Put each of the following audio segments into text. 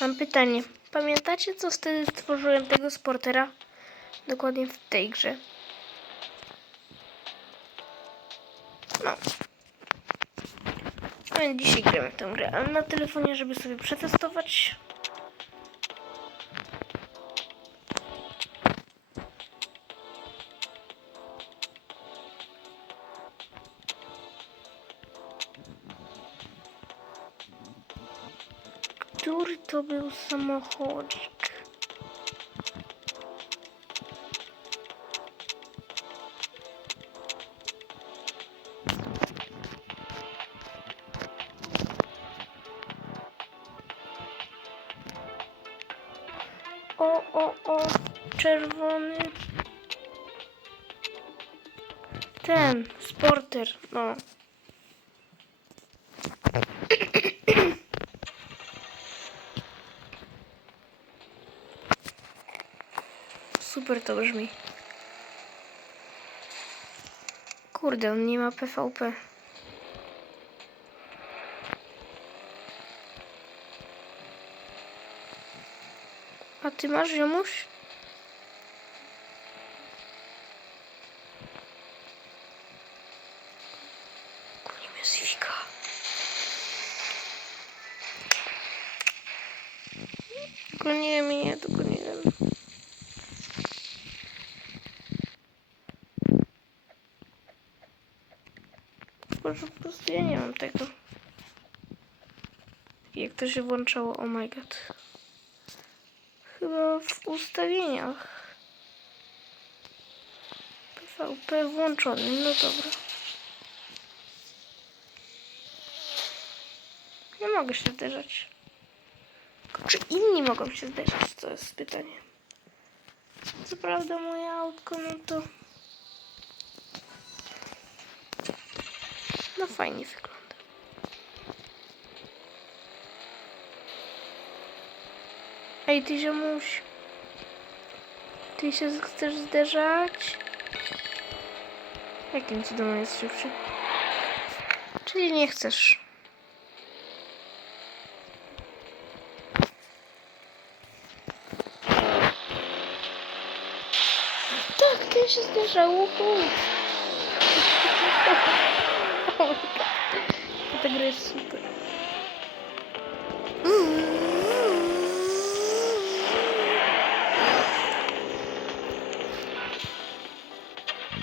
Mam pytanie. Pamiętacie, co wtedy stworzyłem tego sportera? Dokładnie w tej grze. No. Więc dzisiaj gramy w tę grę, ale na telefonie, żeby sobie przetestować. Który to był samochodzik? O, o, o, czerwony. Ten, sporter, no. Super to brzmi. Kurde, on nie ma PvP. A ty masz ziomuś? Gonimy Zwika. Goniłem mnie, to goniłem. Może po prostu ja nie mam tego. Jak to się włączało? Oh my god. Chyba w ustawieniach. PvP włączony, no dobra. Nie mogę się zderzać. Czy inni mogą się zderzać? To jest pytanie. Co prawda moje autko, no to... No fajnie wygląda. Ej, ty ziomuś. Ty się chcesz zderzać? Jakim cudem jest szybszy? Czyli nie chcesz. Tak, ten się zderzał. Ta gra jest super. I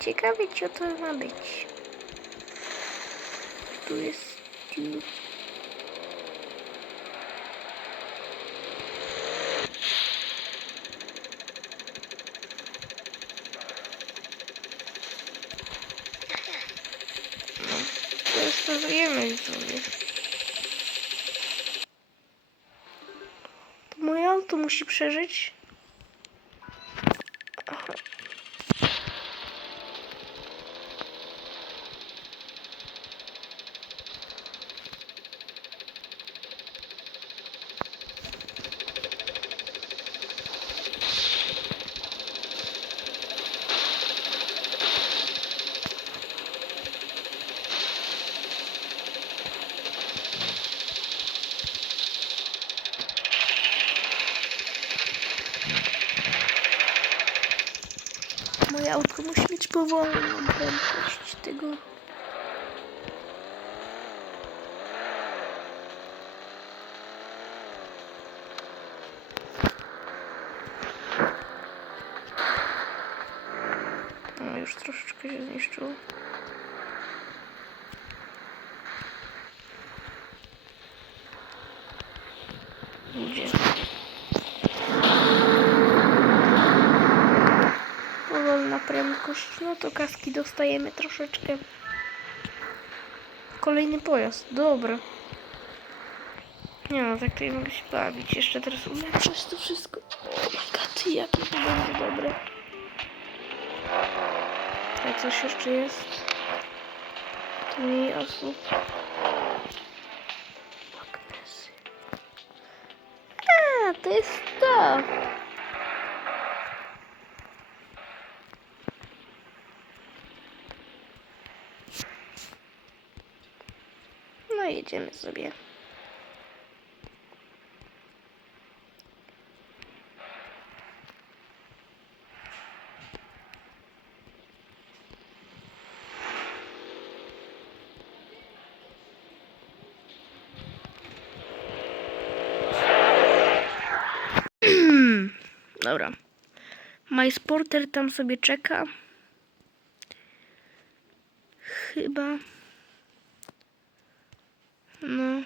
ciekawie, co to ma być. Tu jest... No, teraz to wiemy sobie. To moje auto musi przeżyć. Aha. Moje autko musi mieć powolną prędkość tego. No, już troszeczkę się zniszczyło. Ludzie. No to kaski dostajemy troszeczkę. Kolejny pojazd, dobra. Nie no, tak nie mogę się bawić. Jeszcze teraz ulepszać to wszystko. Oh my god, jakie to będzie dobre. A coś jeszcze jest? Tu mniej osób. A, to jest to. Jedziemy sobie. Dobra. My Sporter tam sobie czeka. Chyba. No.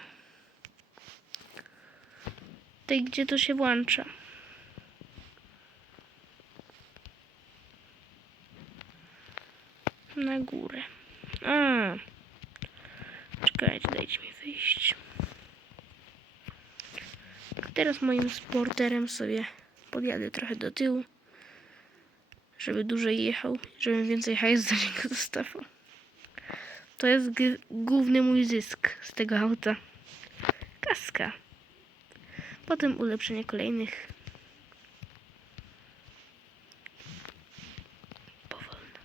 Tej, gdzie to się włącza. Na górę. A. Czekajcie, dajcie mi wyjść. Teraz moim sporterem sobie podjadę trochę do tyłu, żeby dłużej jechał, żebym więcej hajs za niego dostawał. To jest główny mój zysk z tego auta. Kaska. Potem ulepszenie kolejnych. Powolno.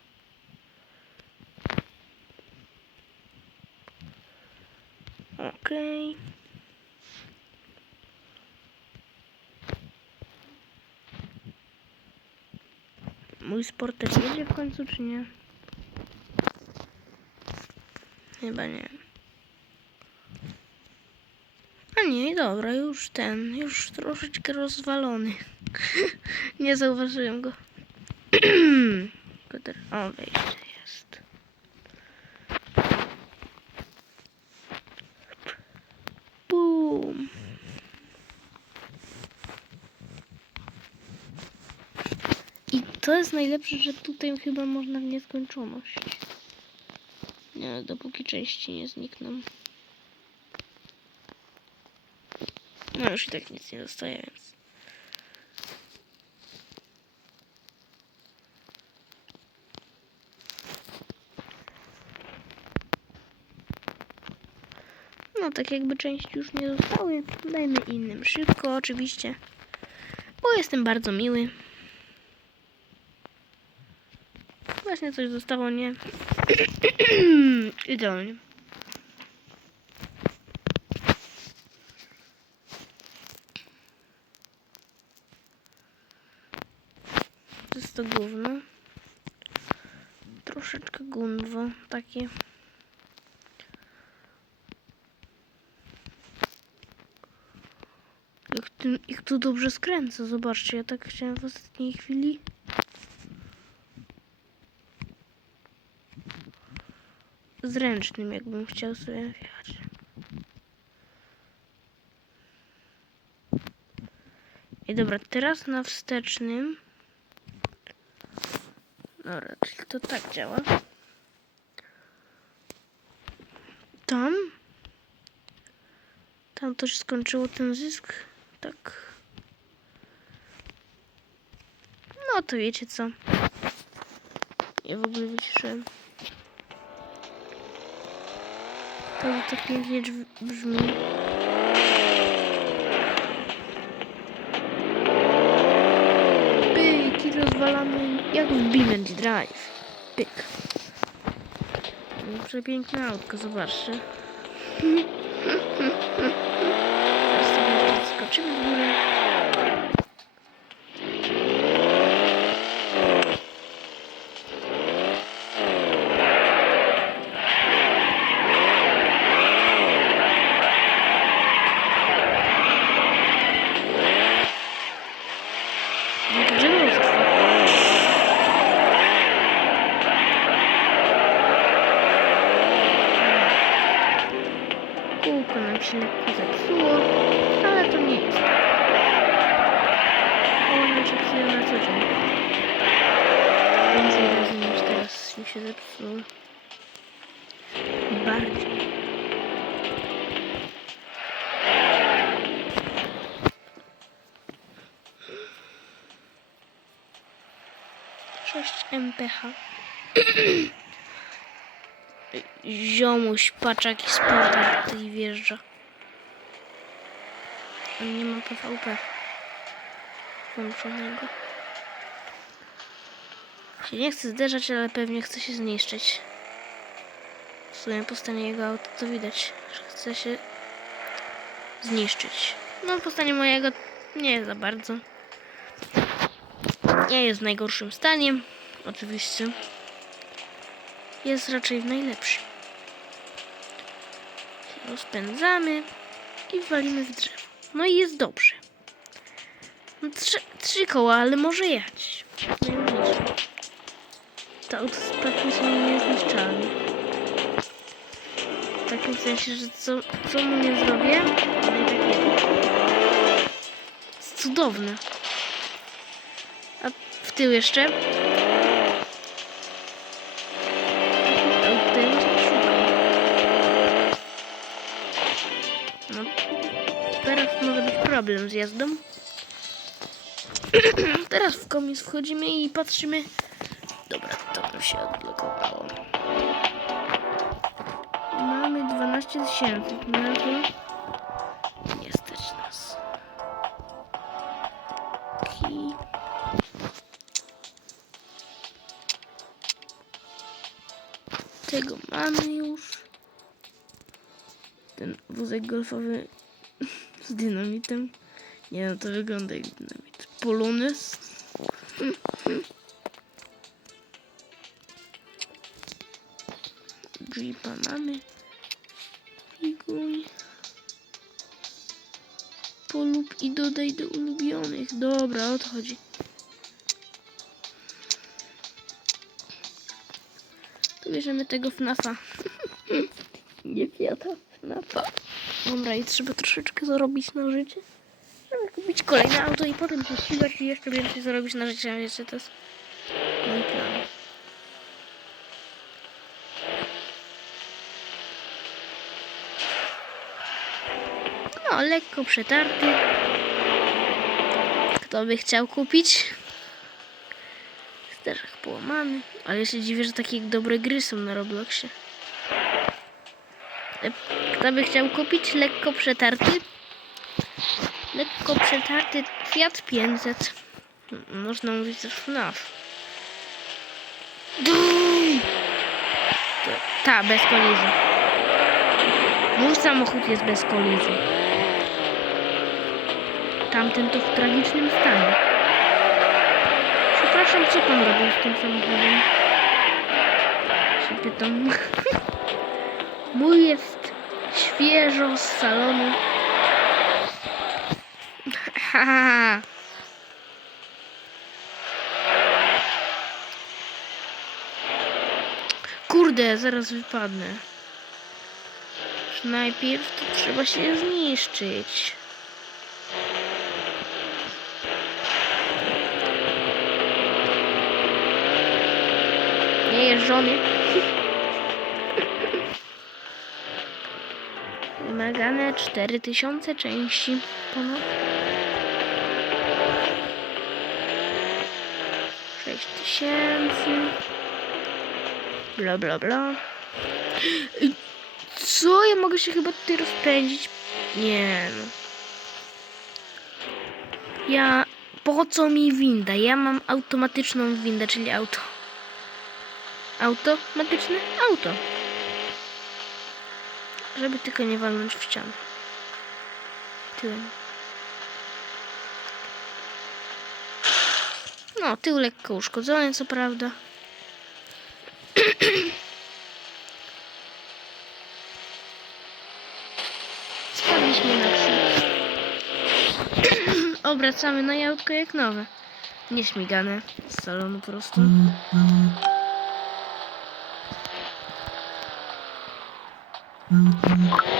Okej. Mój sporter jedzie w końcu, czy nie? Chyba nie. A nie, dobra, już ten, już troszeczkę rozwalony. nie zauważyłem go. O, wejście jest. Bum. I to jest najlepsze, że tutaj chyba można w nieskończoność. Dopóki części nie znikną. No już i tak nic nie dostaję, więc... No tak jakby części już nie zostały, dajmy innym szybko oczywiście, bo jestem bardzo miły. Właśnie coś zostało, nie? Idealnie. To jest to gówno. Troszeczkę takie. Jak, ty, jak tu dobrze skręca, zobaczcie, ja tak chciałem w ostatniej chwili. Zręcznym, jakbym chciał sobie wjechać. I dobra, teraz na wstecznym. Dobra, czyli to tak działa. Tam. Tam to się skończyło ten zysk. Tak. No to wiecie co. Ja w ogóle wyciszyłem. To tak pięknie brzmi. Pyk i rozwalamy jak w Beam Drive. Pyk. No, Przepiękne autko, zobaczcie. Teraz sobie skoczymy w górę. Jakie dzielnictwo. Kółko nam się lekko zepsuło, ale to nie jest. Koło nam się psuje na co dzień. Więcej razy niż teraz. Się zepsuł. Bardziej. Sześć MPH. Ziomuś, patrz jaki sporter tutaj wjeżdża. On nie ma PvP włączonego. Się nie chce zderzać, ale pewnie chce się zniszczyć. W sumie po stanie jego auta to widać, że chce się zniszczyć. No po stanie mojego nie za bardzo. Nie jest w najgorszym stanie, oczywiście. Jest raczej w najlepszym. Rozpędzamy i walimy w drzewo. No i jest dobrze. No, trzy, trzy koła, ale może jechać. No i widzicie. To auto z praktycznie niezniszczalne. W takim sensie, że co, co mu nie zrobię, i tak. Jest cudowne. A w tył jeszcze. No, teraz może być problem z jazdą. Teraz w komis wchodzimy i patrzymy. Dobra, to nam się odblokowało. Mamy 12 tysięcy. Na to nie stać nas. Ki. Tego mamy już. Ten wózek golfowy z dynamitem. Nie no, to wygląda jak dynamit. Polonez. Jeepa mamy. Figuń. Polub i dodaj do ulubionych. Dobra, o to chodzi. To bierzemy tego FNAFa. Nie Fiata, FNAFa. Dobra, i trzeba troszeczkę zarobić na życie. Żeby kupić kolejne auto i potem się ścigać i jeszcze więcej zarobić na życie. Wiecie, to jest mój plan. Lekko przetarty. Kto by chciał kupić? Sterach połamany. Ale się dziwię, że takie dobre gry są na Robloxie. Kto by chciał kupić lekko przetarty? Lekko przetarty Fiat 500. M- Można mówić też FNAF. Ta, bez kolizji. Mój samochód jest bez kolizji. Tamten to w tragicznym stanie. Przepraszam, co pan robił z tym samochodem? Się pytam. Mój jest świeżo z salonu. Kurde, zaraz wypadnę. Najpierw to trzeba się zniszczyć. Nie jest żony. Wymagane 4000 części. Ponad. 6000. Bla bla bla. Co? Ja mogę się chyba tutaj rozpędzić? Nie no. Ja... Po co mi winda? Ja mam automatyczną windę, czyli auto. Automatyczne auto. Żeby tylko nie walnąć w ścianę. Tyłem. No, tył lekko uszkodzony, co prawda. Spadliśmy na przód. Obracamy na jautko jak nowe. Nieśmigane. Z salonu po Mm-hmm.